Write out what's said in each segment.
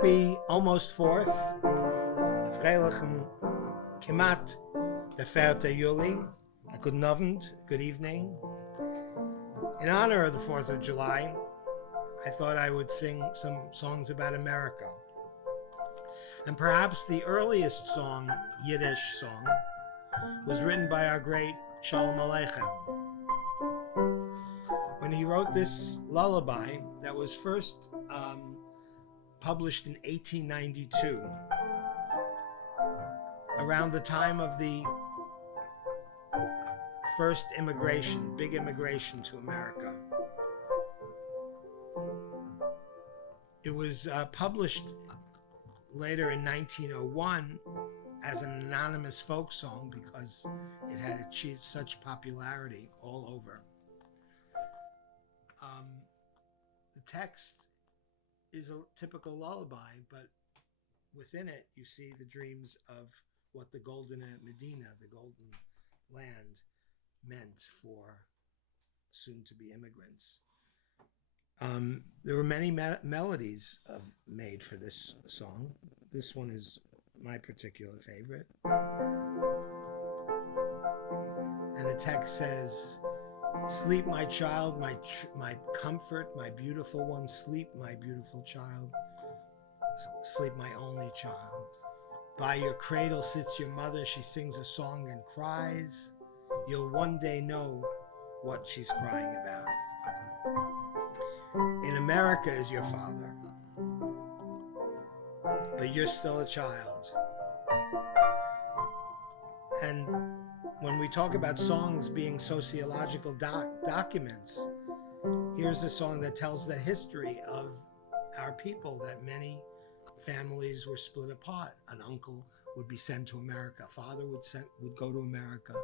Happy almost 4th. Vrijlichen Kemat de 4 Juli. Guten Abend, good evening. In honor of the 4th of July, I thought I would sing some songs about America. And perhaps the earliest song, Yiddish song, was written by our great Zalmen Mlotek. When he wrote this lullaby that was first published in 1892, around the time of the first immigration, big immigration to America. It was published later in 1901 as an anonymous folk song because it had achieved such popularity all over. The text is a typical lullaby, but within it you see the dreams of what the Goldene Medine, the Golden Land, meant for soon-to-be immigrants. There were many melodies made for this song. This one is my particular favorite. And the text says, "Sleep, my child, my comfort, my beautiful one. Sleep, my beautiful child. Sleep, my only child. By your cradle sits your mother. She sings a song and cries. You'll one day know what she's crying about. In America is your father, but you're still a child." And when we talk about songs being sociological documents, here's a song that tells the history of our people, that many families were split apart. An uncle would be sent to America. Father would go to America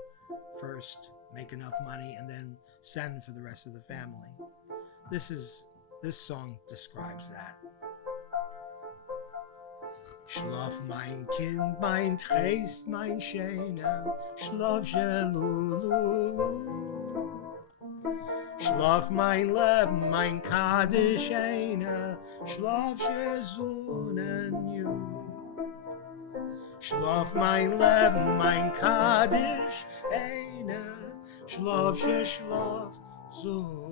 first, make enough money, and then send for the rest of the family. This song describes that. Schlaf mein Kind, mein Trist, mein Schöner, schlaf Lulu. Schlaf mein Leben, mein Kaddish einer, schlaf Sonnenju. Schlaf mein Leben, mein Kaddish einer, schlaf Sonnenju.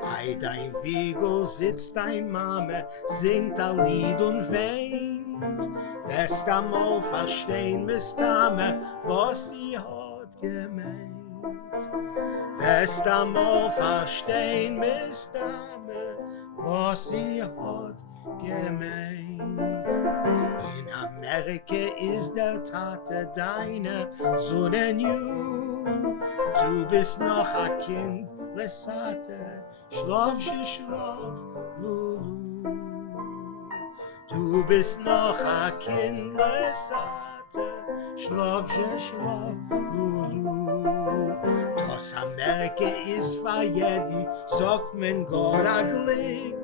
Bei dein Wiegel sitzt dein Mame, singt ein Lied und weint. Wirst amol verstehen, Miss Dame, was sie hat gemeint. Wirst amol verstehen, Miss Dame, was sie hat gemeint. In Amerika ist der Tate deine Sonnenju. Du bist noch ein Kind, Lesate, schlaf, Lulu. Du bist noch ein Kind, Lesate, schlaf, Lulu. Das Amerika ist für jeden, sagt man Gott a Glück.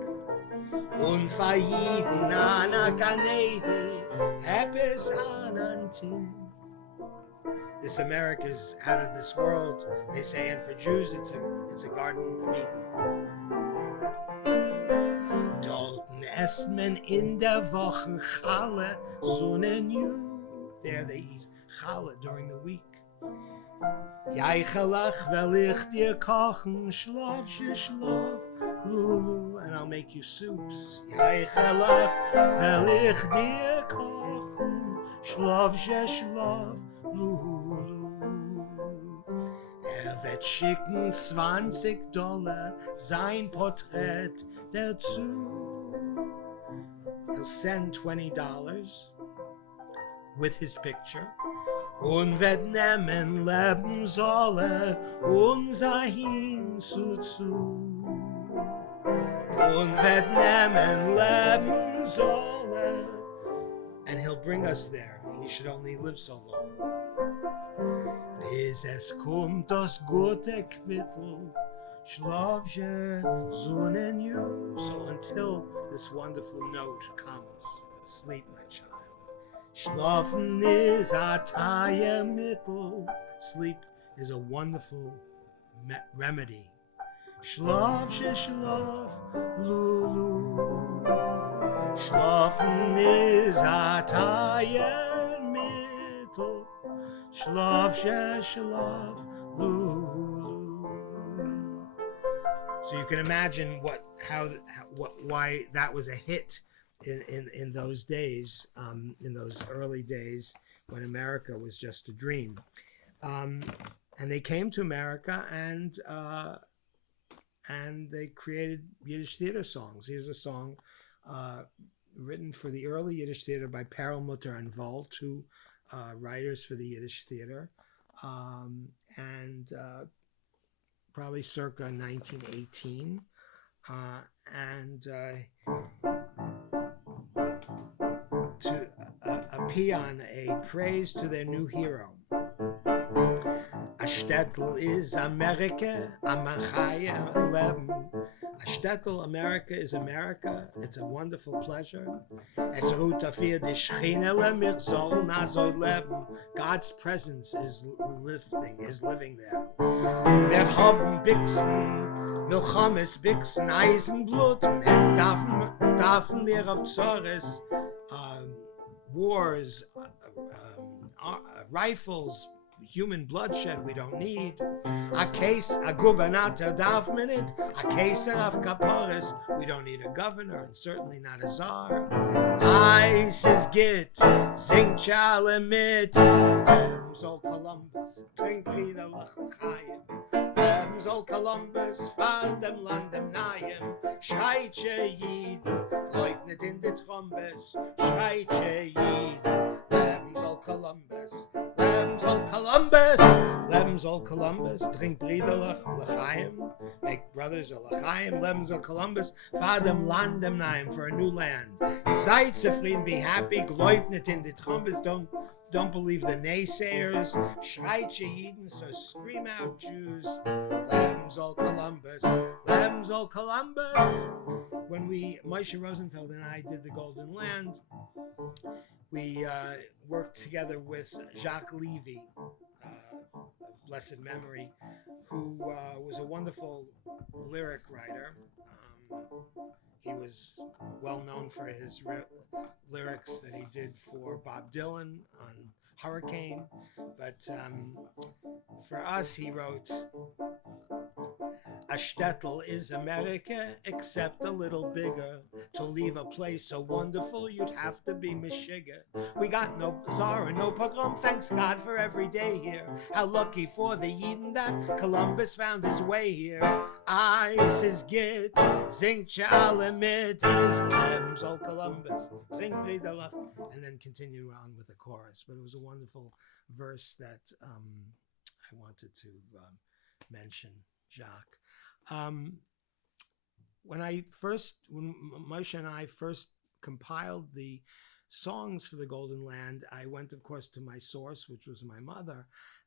Und für jeden an a Ganeden, hab es an ein Tick. This America is out of this world, they say, and for Jews it's a Garden of Eden. Dalton esst men in der Wochen Challah, Sonnenju. There they eat Challah during the week. Jaichelach will ich dir kochen, schlaf, Lulu, and I'll make you soups. Jaichelach will ich dir kochen, schlaf, Lulu. Wird schicken $20 sein Porträt dazu. He'll send $20 with his picture. Und wird nehmen Leben soll unser hinzu. Und wird nehmen Leben soll. And he'll bring us there. He should only live so long. Bis es kommt das gute Quittel, schlaf Sonnenju. So until this wonderful note comes, sleep, my child. Schlafen is a taya mittel. Sleep is a wonderful remedy. Schlaf, Lulu. Schlafen is a tire mittel. Schlaf, schlaf, lulu. So you can imagine why that was a hit in those days, in those early days when America was just a dream. And they came to America and they created Yiddish theater songs. Here's a song written for the early Yiddish theater by Perlmutter and Woll, two writers for the Yiddish theater, and probably circa 1918. To a paean, a praise to their new hero. A shtetl is America, a machaya leben. A shtetl, America is America. It's a wonderful pleasure. Es ruht afir die Schchinele, mir soll na so leben. God's presence is living there. Wir haben Bixen, Milchames Bixen, Eisenblut, und darfen wir auf Zores, wars, rifles, human bloodshed we don't need. A case, a gubernator darf man it. A case of kaporis, we don't need a governor and certainly not a czar. Eis is git, singt Charlie mit. Leben soll Columbus, trink wieder Lachachayim. Leben soll Columbus, fahr dem Land dem Nahem. Schreit je Jiden, gläubt nicht in die Trombes. Schreit je Jiden, Leben soll Columbus. Leben soll Columbus, Leben soll Columbus, drink Brüder L'chaim, make brothers of L'chaim, Leben soll Columbus, fahr dem Land dem Naim, for a new land. Seid zufrieden, be happy, gläubt nicht in die Trombes, don't believe the naysayers. Schreit je Jiden, so scream out Jews, Leben soll Columbus, Leben soll Columbus. When Moshe Rosenfeld and I did the Golden Land, we worked together with Jacques Levy, of blessed memory, who was a wonderful lyric writer. He was well known for his lyrics that he did for Bob Dylan on Hurricane, but for us he wrote, a shtetl is America, except a little bigger. To leave a place so wonderful, you'd have to be Michigan. We got no czar and no pogrom, thanks God for every day here. How lucky for the Yidden that Columbus found his way here. Eis is git, singt je alle mit, is Leben soll Columbus, trink Brüderlach, and then continue on with the chorus. But it was a wonderful verse that I wanted to mention, Jacques. When Moshe and I first compiled the songs for the Golden Land, I went, of course, to my source, which was my mother,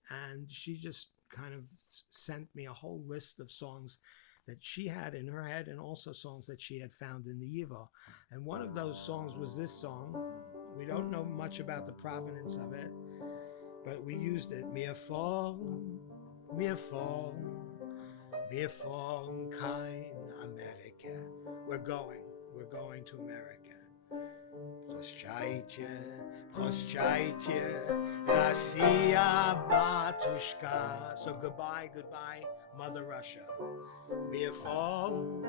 and she just kind of sent me a whole list of songs that she had in her head and also songs that she had found in the Yiva. And one of those songs was this song. We don't know much about the provenance of it, but we used it. Mir fahren kein Amerika. We're going to America. Proschajtje, Россия, Batushka. So goodbye, Mother Russia. Mir fahren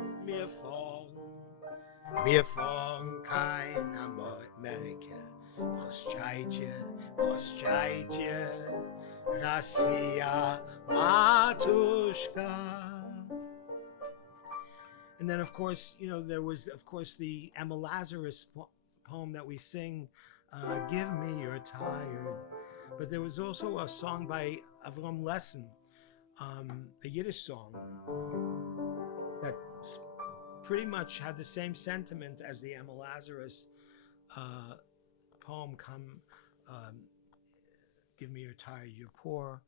kein Amerika. Proschajtje, Россия, Matushka. And then, of course, there was, of course, the Emma Lazarus poem that we sing, Give Me Your Tired. But there was also a song by Avram Lesson, a Yiddish song that pretty much had the same sentiment as the Emma Lazarus poem, Give me your tired, you're poor.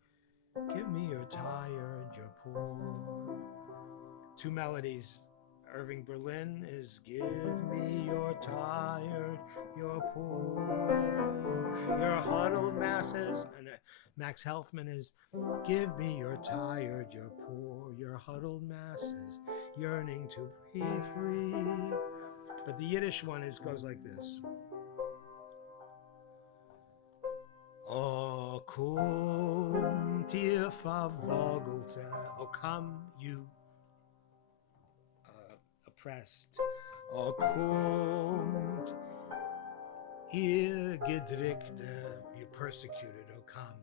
Give me your tired, you're poor. Two melodies. Irving Berlin is give me your tired, you're poor. Your huddled masses. And Max Helfman is give me your tired, you're poor. Your huddled masses yearning to breathe free. But the Yiddish one goes like this. O kommt ihr Verwogelte, O come you oppressed, O kommt ihr Gedrückte, you persecuted, O come,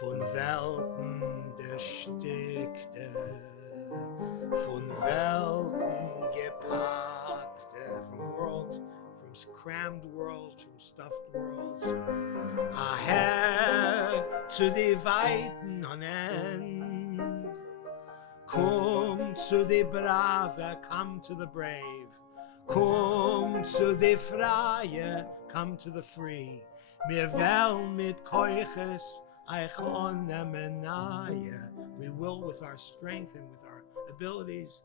von Welten Erstickte, von Welten gepackte, from worlds, from crammed worlds, from stuffed worlds, aher zu die Weiten an End. Komm zu die Brave, come to the brave. Komm zu die Freie, come to the free. Mir will mit Keuches eich onnemen nahe. We will, with our strength and with our abilities,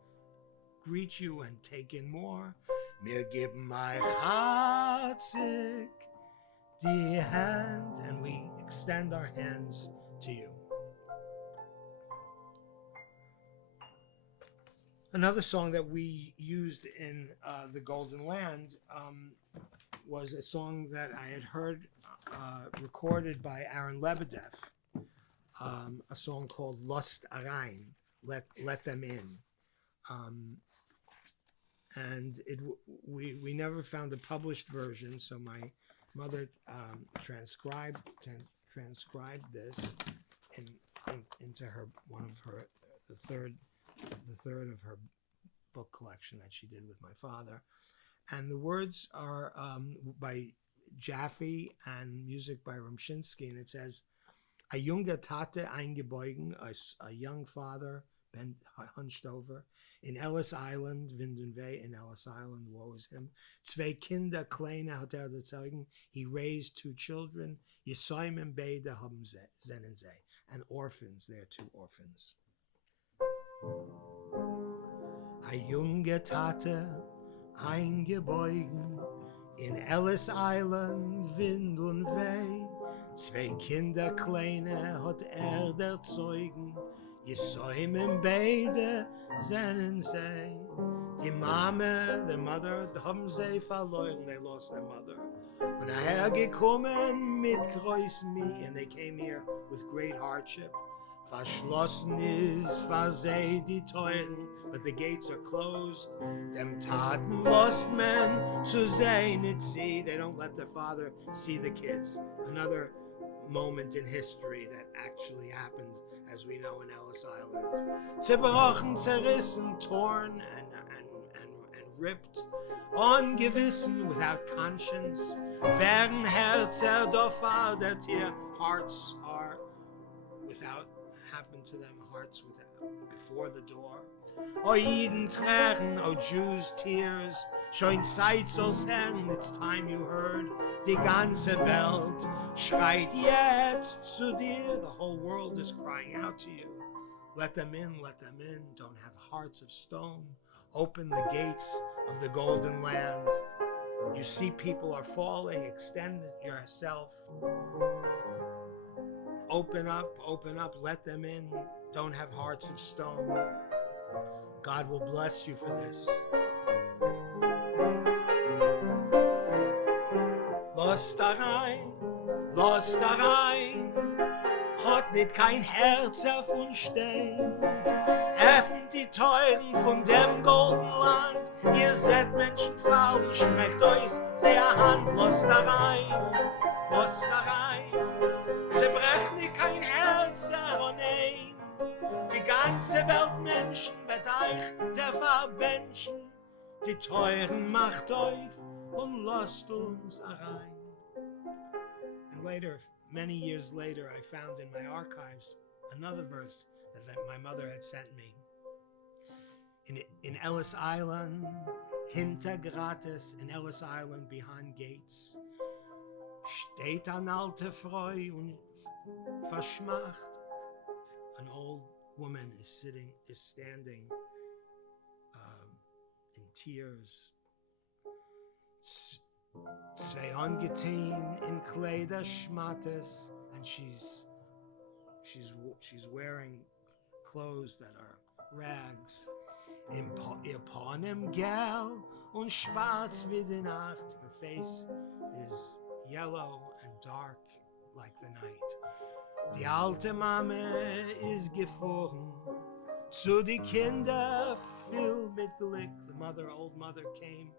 greet you and take in more. Mir geben my Herzig die hand, and we extend our hands to you. Another song that we used in the Golden Land was a song that I had heard recorded by Aaron Lebedev, a song called Lust Arein, Let Them In. And we never found a published version, so my mother transcribed this into her the third of her book collection that she did with my father, and the words are by Jaffe and music by Rumshinsky, and it says, "A junge Tate eingebeugen," a young father bent hunched over, in Ellis Island, Wind und Weh, in Ellis Island, woe is him. Zwei Kinder kleine hat erzeugen, he raised two children, Jesäumen beide haben seinen sie, and orphans, they are two orphans. A junge Tate eingebeugen, in Ellis Island, Wind und Weh, zwei Kinder kleine hat erzeugen, Jesäumen beide seinen sie. Die Mame, the mother, haben sie verloren, they lost their mother. Und hergekommen mit groß me, and they came here with great hardship. Verschlossen ist für sie die Teuren, but the gates are closed. Dem Taten lost men zu sehen it see. They don't let their father see the kids. Another moment in history that actually happened, as we know, in Ellis Island. Zerbrochen, zerrissen, torn, and ripped, ungewissen, without conscience. Werden Herzer dofar der Tier, hearts are without, happen to them, hearts without, before the door. O Jiden Tränen, O Jews' tears, schon Zeit soll's Herren, it's time you heard. Die ganze Welt schreit jetzt zu dir. The whole world is crying out to you. Let them in, don't have hearts of stone. Open the gates of the Golden Land. You see people are falling, extend yourself. Open up, let them in. Don't have hearts of stone. God will bless you for this. Lost da rein, hat nicht kein Herz von Stein. Öffnet die Teuren von dem Golden Land. Ihr seht Menschenfarben, streckt euch sehr Hand. Lost da rein. Sie brechen nicht kein Herz, oh nein. Die ganze Welt Menschen wird euch der Verbenchen. Die Teuren macht euch und lasst uns rein. And later, many years later, I found in my archives another verse that my mother had sent me. In Ellis Island, hinter gratis, in Ellis Island, behind gates, steht an alte Frau und verschmacht. An old woman is standing in tears. Zwei angeteen in Kleider schmattes, and she's wearing clothes that are rags. Ihr Pornem gel und schwarz wie die Nacht. Her face is yellow and dark like the night. Die alte Mame is gefahren zu die Kinder filled mit Glück. The old mother came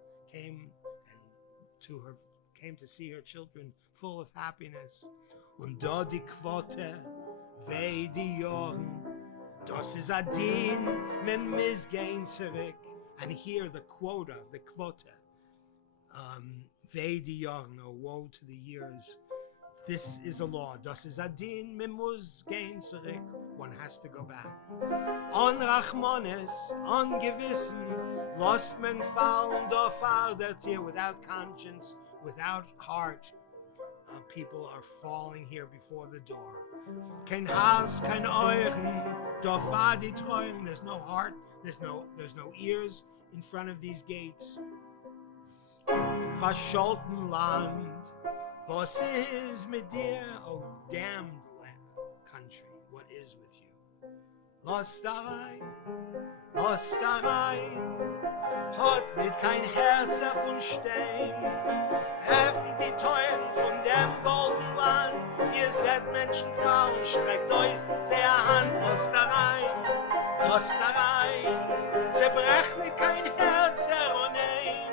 to see her children full of happiness. Und da die Quote, weh die Jorn, das is a din, men misgehen zurück. And here the quota, the quota, weh die Jorn, or woe to the years. This is a law. Das is a din, men misgehen zurück. One has to go back. On Rachmanis, on Gewissen, lost men found or fardert here without conscience, without heart. People are falling here before the door. Kein Haus, kein Euren, da fahr die Treuen. There's no heart, there's no ears in front of these gates. Verscholten Land, was is mit dir, oh damned land, country, what is with you? Lost da rein, hat nicht kein Herz von Stein. Öffnet die Teuren von dem golden Land. Ihr seid Menschen faul, streckt euch sehr Hand. Lost da rein, zerbrecht nicht kein Herz herein.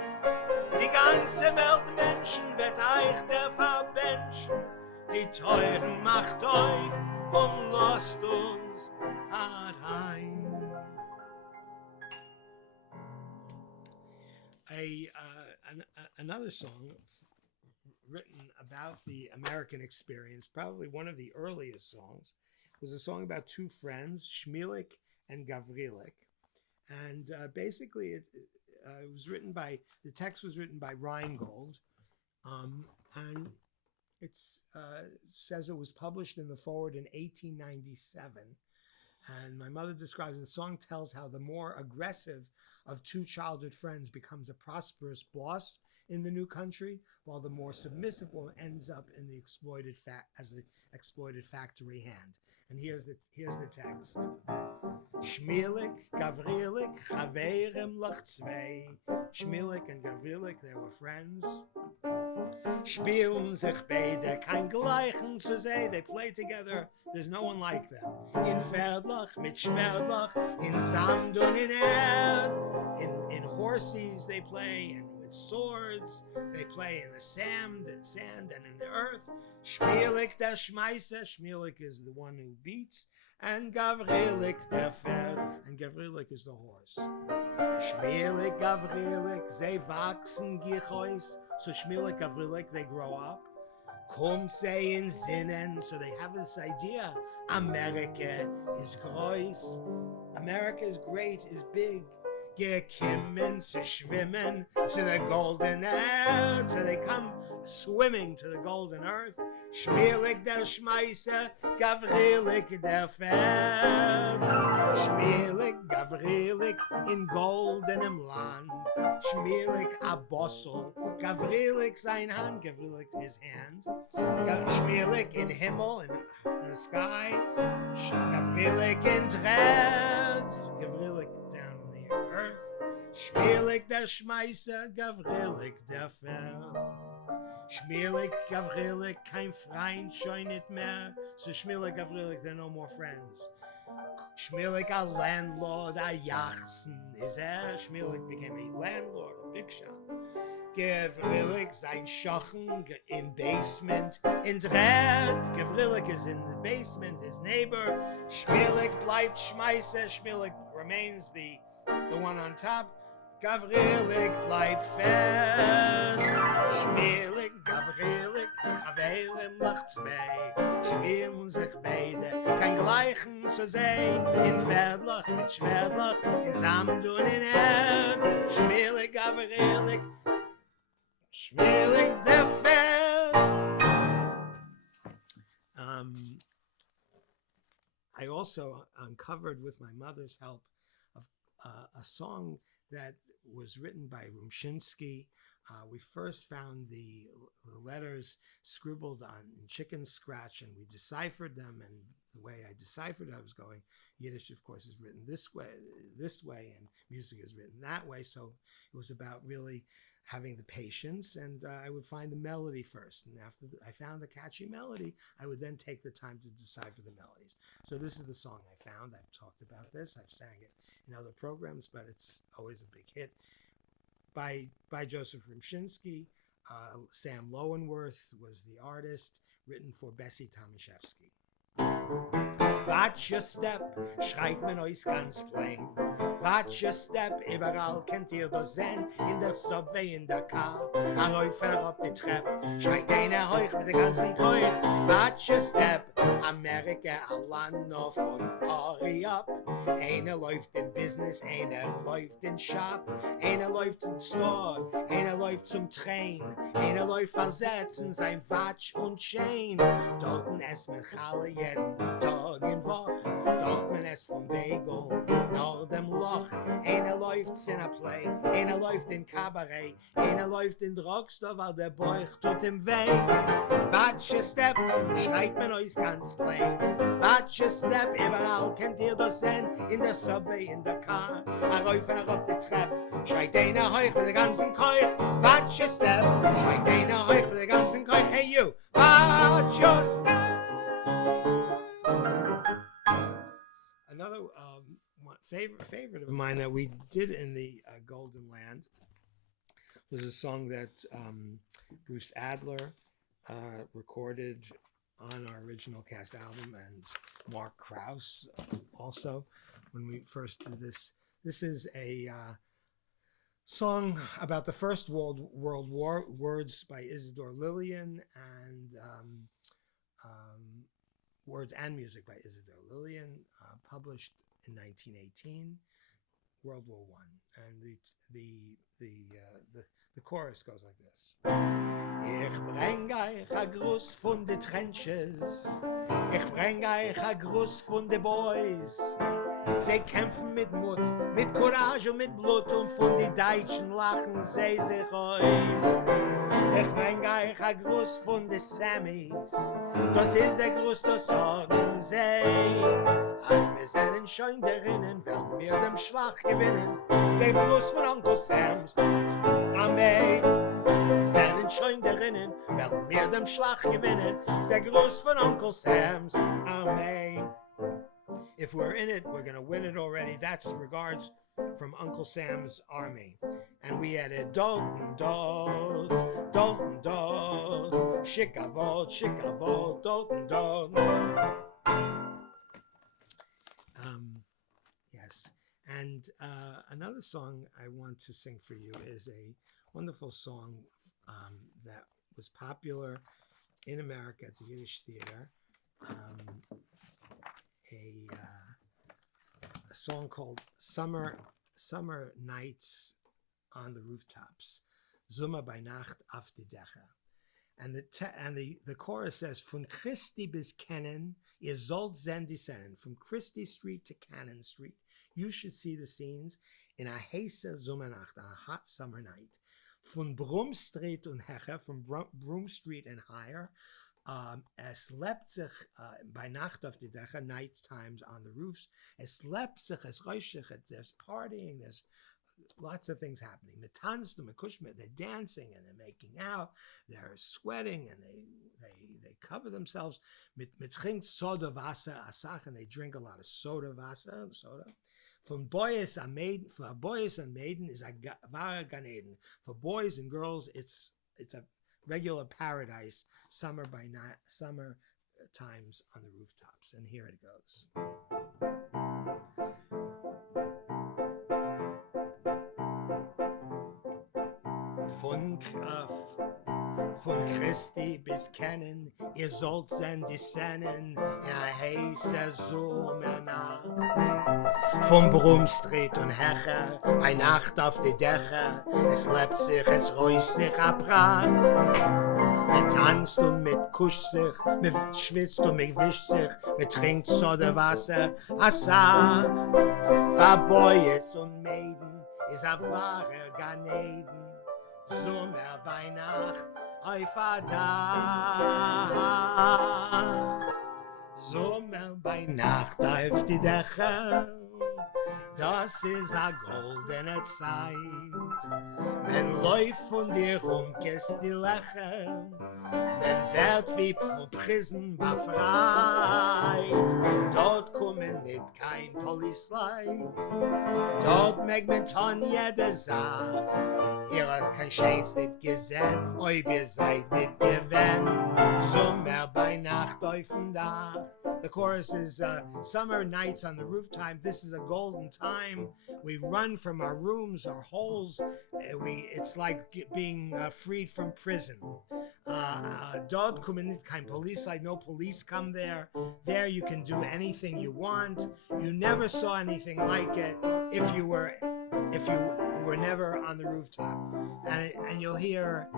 Die ganze Welt Menschen wird euch der verbenschen. Die Teuren macht euch und lasst uns herein. Another song written about the American experience, probably one of the earliest songs, was a song about two friends, Shmielik and Gavrilik. And basically it was written by, the text was written by Rheingold. And it says it was published in the Forward in 1897. And my mother describes, the song tells how the more aggressive of two childhood friends becomes a prosperous boss in the new country, while the more submissive one ends up in the as the exploited factory hand. And here's the text. Shmielik, Gavrilik, Chaverem lach zwei. Shmielik and Gavrilik, they were friends. Spielen sich beide, kein Gleichen zu sehen. They play together, there's no one like them. In Pferdlach, mit Schwerdlach, in Samt und in Erd. In horses they play, and with swords. They play in the sand and in the earth. Shmielik der Schmeißer, Shmielik is the one who beats, and Gavrilik der Pferd, and Gavrilik is the horse. Shmielik, Gavrilik, they wachsen gichois. So Shmielik, Gavrilik, they grow up. Kommt sie in Sinnen, so they have this idea. America is groß. America is great, is big. Gekimmen zu schwimmen to the golden earth. So they come swimming to the golden earth. Shmielik der Schmeißer, Gavrilik der Pferd. Shmielik, Gavrilik in goldenem Land. Shmielik a Bossel, Gavrilik sein Hand, Gavrilik his hand. Shmielik in Himmel, in the sky. Gavrilik in Dread, Gavrilik down in the earth. Shmielik der Schmeißer, Gavrilik der Pferd. Shmielik, Gavrilik, kein Freund, schon nicht mehr. So Shmielik, Gavrilik, they're no more friends. Shmielik, a landlord, a Yachsen, is Shmielik became a landlord, a big shot. Gavrilik, sein Schochen, in basement, in Dread. Gavrilik is in the basement, his neighbor. Shmielik bleibt Schmeißer, Shmielik remains the one on top. Gavrilik bleibt Pferd. Shmielik, Gavrilik, Chaverem lach zwei. Spielen sich beide, kein Gleichen zu sehen. In Pferdlach mit Schwerdlach, in Samt und in Erd. Shmielik, Gavrilik, Shmielik der Pferd. I also uncovered, with my mother's help, a song that was written by Rumshinsky. We first found the letters scribbled on chicken scratch, and we deciphered them, and the way I deciphered I was going. Yiddish, of course, is written this way, and music is written that way. So it was about really having the patience, and I would find the melody first. And after I found a catchy melody, I would then take the time to decipher the melodies. So this is the song I found. I've talked about this. I've sang it in other programs, but it's always a big hit. By Joseph Rimshinsky. Sam Lowenworth was the artist, written for Bessie Tomaszewski. Watch your step, schreit man euch ganz plain. Watch your step, überall kennt ihr das sehen, in der Subway, in der Car. A Läufer auf die Treppe, schreit einer hoch mit der ganzen Keuch. Watch your step, Amerika, a Land noch von Hurry up. Einer läuft in Business, einer läuft in Shop, einer läuft in Store, einer läuft zum Train, einer läuft versetzen sein Watch und Chain. Dorten es mit Halle jeden Tag in Woch, dort man es vom Bagel nach dem Loch. Einer läuft in a Play, einer läuft in Cabaret, einer läuft in Drugstore, weil der Bauch tut ihm weh. Watch your step, schreit man euch ganz plain. Watch your step, überall kennt ihr das sehen, in der Subway, in der Car. A Läufer auf die Treppe, schreit einer hoch mit der ganzen Keuch. Watch your step, schreit einer hoch mit der ganzen Keuch. Hey you, watch your step. Another favorite of mine that we did in the Golden Land was a song that Bruce Adler recorded on our original cast album, and Mark Krause also when we first did this. This is a song about the First World War, words by Isidore Lillian, and words and music by Isidore Lillian, published in 1918, World War I, and the chorus goes like this. Ich bring euch a Gruß von de Trenches, ich bring euch a Gruß von de Boys. Sie kämpfen mit Mut, mit Courage und mit Blut, und von die Deutschen lachen sie sich aus. Ich bring euch a Gruß von de Sammys, das ist der Gruß, das sagen sie. Als wir sind schon darinnen, werden wir dem Schlag gewinnen. Ist der Gruß von Uncle Sam's Armee. Wir sind schon darinnen, werden wir dem Schlag gewinnen. Ist der Gruß von Uncle Sam's Armee. If we're in it, we're gonna win it already. That's regards from Uncle Sam's army. And we had a Dalton, Dalton, Chicago, Dalton, yes. And another song I want to sing for you is a wonderful song that was popular in America at the Yiddish Theater. A song called Summer Nights on the Rooftops, Sommer bei Nacht auf die Dächer. And the chorus says, Von Christi bis Cannon, ihr sollt sein descenden. From Christie Street to Cannon Street, you should see the scenes in a heiße Sommernacht, on a hot summer night. Von Broom Street und Hecher, from Broom Street and higher, es lebt sich bei Nacht auf die Dächer, night times on the roofs. Es lebt sich, es räuscht sich, there's partying, there's lots of things happening. Mit tanzt und mit kuschmet, they're dancing and they're making out, they're sweating and they cover themselves. Mit trinkt Soda Wasser asach, and they drink a lot of soda Wasser, soda. Von boys and maiden, for boys and maiden is a wahre Gan Eden. For boys and girls, it's a regular paradise, summer times on the rooftops. And here it goes. Von Christi bis Cannon, ihr sollt sein descenden in a heiße Sommernacht. Vom Brumstreet und Hecher, bei Nacht auf die Dächer, es lebt sich, es räuscht sich a Prag. Mit tanzt und mit kuscht sich, mit schwitzt und mit wischt sich, mit trinkt Sodawasser, a Sach. Für Boys und Maiden is a wahre Gan Eden. Sommer bei Nacht auf a Dach. Sommer bei Nacht auf die Dächer, das ist a goldene Zeit. Men läuft von dir käst die Lächer, men wird wie von Prison befreit. Dort kommen nicht kein Policesleit, dort mag man tun jede Sach. Ihr habt kein Schäns nicht gesehen, ob ihr seid nicht gewähnt. Sommer bei Nacht auf dem Dach. The chorus is summer nights on the rooftop. This is a golden time. We run from our rooms, our holes. It's like being freed from prison. Dort kommen nicht kein police, like no police come there. There you can do anything you want. You never saw anything like it if you were never on the rooftop. And you'll hear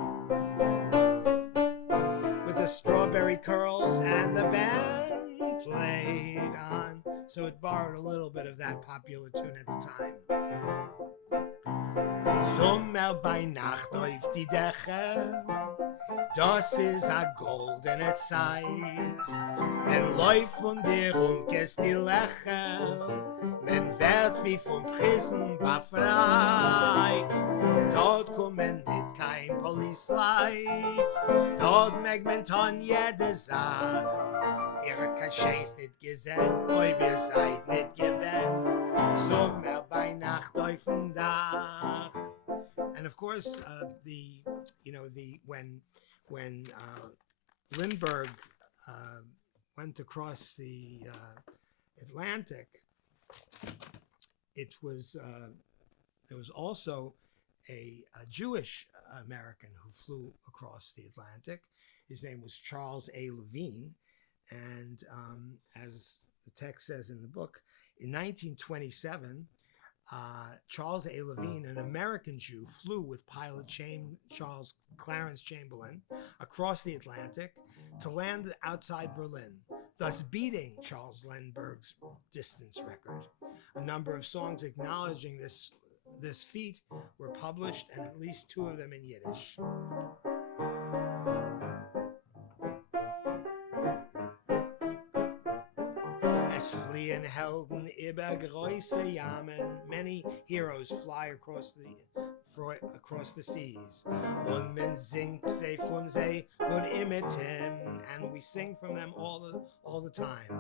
with the strawberry curls and the band played on. So it borrowed a little bit of that popular tune at the time. Sommer bei Nacht auf die Dächer, das ist a goldene Zeit. Men läuft von dir käst die Lächer, men wird wie von Prison befreit. Dort kommen nicht kein Policesleit, dort mag man tun jede Sach. Ihr habt kein Scheiß nicht gesehen, ob ihr seid nicht gewähnt. Sommer bei Nacht auf dem Dach. And of course, when Lindbergh went across the Atlantic, there was also a Jewish American who flew across the Atlantic. His name was Charles A. Levine, and as the text says in the book, in 1927, Charles A. Levine, an American Jew, flew with pilot Charles Clarence Chamberlain across the Atlantic to land outside Berlin, thus beating Charles Lindbergh's distance record. A number of songs acknowledging this feat were published, and at least two of them in Yiddish. Es fliehen Helden über große Yamen. Many heroes fly across the seas. Und man singt sie von sie und imit him, and we sing from them all the time.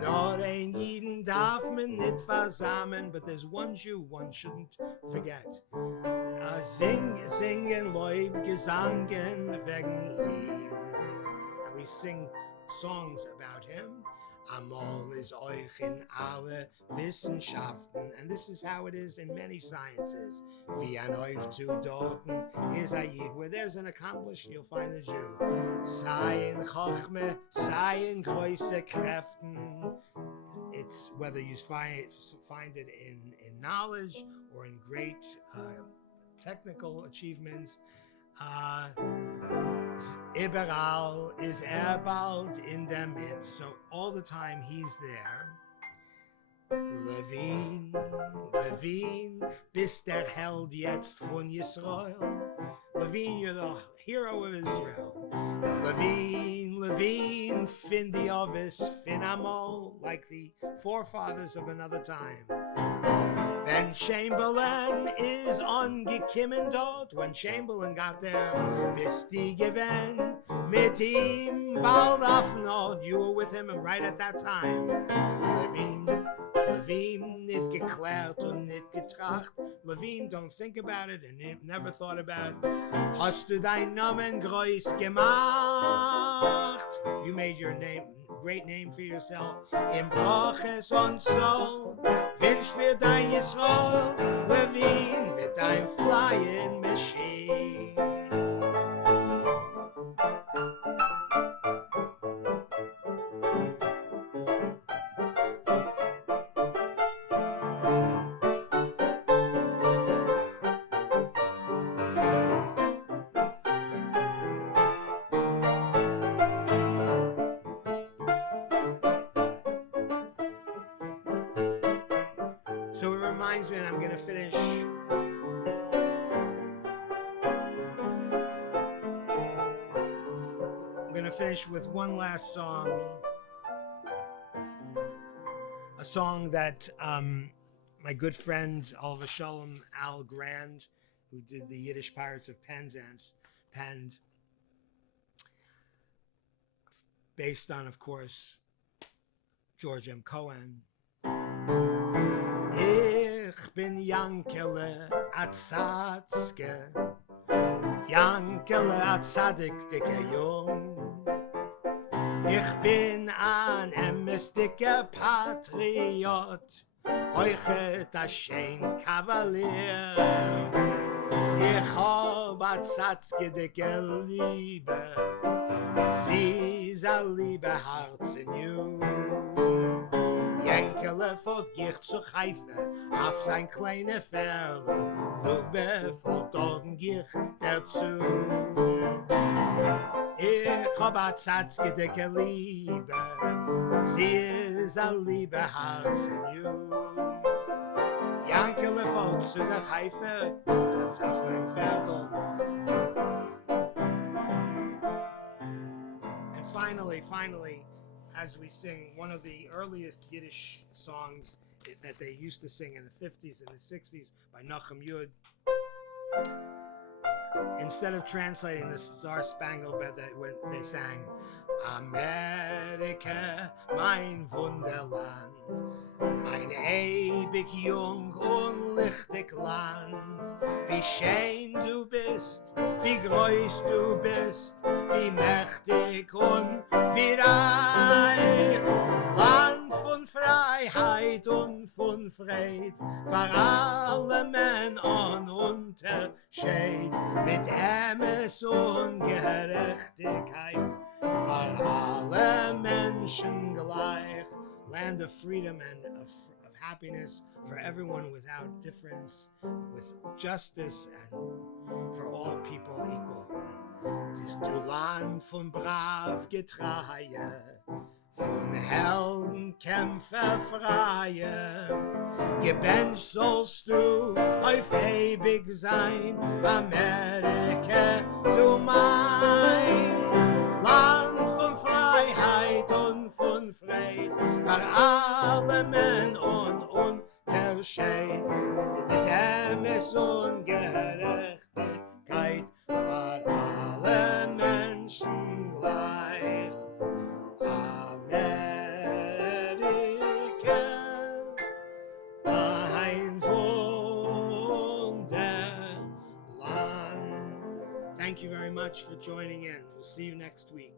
Nur ein Jiden darf man nicht versammeln, but there's one Jew one shouldn't forget. Singen Leib Gesangen wegen ihm. And we sing songs about him. Amol is euch in alle Wissenschaften, and this is how it is in many sciences. Wie an euch zu dorten is a Yid. Where there's an accomplished, you'll find a Jew. Sei in Chochme, sei in große Kräften. It's whether you find it in knowledge or in great technical achievements. Überall ist bald in der Mitte, so all the time he's there. Levine, bist der Held jetzt von Yisrael. Levine, you're the hero of Israel. Levine, fin the ovis, fin amol, like the forefathers of another time. When Chamberlain is angekimmen dort, when Chamberlain got there, bist die gewinn, mit ihm bald auf Nord, you were with him right at that time. Levine, nicht geklärt und nicht getracht. Levine, don't think about it and never thought about it. Hast du dein Namen groß gemacht? You made your name, great name for yourself. Im Broches und so, wünsch für dein Yisrael, Levine, mit dein Flying Machine. So it reminds me, and I'm going to finish. I'm going to finish with one last song a song that my good friend Oliver Shalom Al Grand, who did the Yiddish Pirates of Penzance, penned, based on, of course, George M. Cohen. Ich bin Yankele Atzatzke, Yankele Atzadik dicke Jung. Ich bin ein emsdicke Patriot, euchet a schein Kavalier. Ich hab Atzatzke dicke Liebe, sie ist a liebe Herz in you. Yankele fort gicht zu Haifa auf sein kleine Pferde, Lube fort Orden gicht dazu. Ich hab Atzatzke dicke Liebe, sie ist a liebe Herz in you. Yankele fort zu der Haifa auf sein Pferde. And finally, as we sing one of the earliest Yiddish songs that they used to sing in the 50s and the 60s by Nachum Yud. Instead of translating the Star Spangled Banner, when they sang, Amerika, mein Wunderland, mein ewig jung und lichtig Land, wie schön du bist, wie groß du bist, wie mächtig und wie reich, Land von Freiheit und von Fried, für alle Männer Unterschied, mit Emes und Gerechtigkeit, für alle Menschen gleich, land of freedom and of happiness for everyone without difference, with justice and for all people equal. Dis du Land von brav Getreie, von Heldenkämpfer freie, gebencht sollst du auf ewig sein, Amerika, du mein Land von Freiheit und von Fried, für alle Männer und Unterschied, mit Emes und Gerechtigkeit, für alle Menschen gleich. Amerika, ein Wunderland. Thank you very much for joining in. We'll see you next week.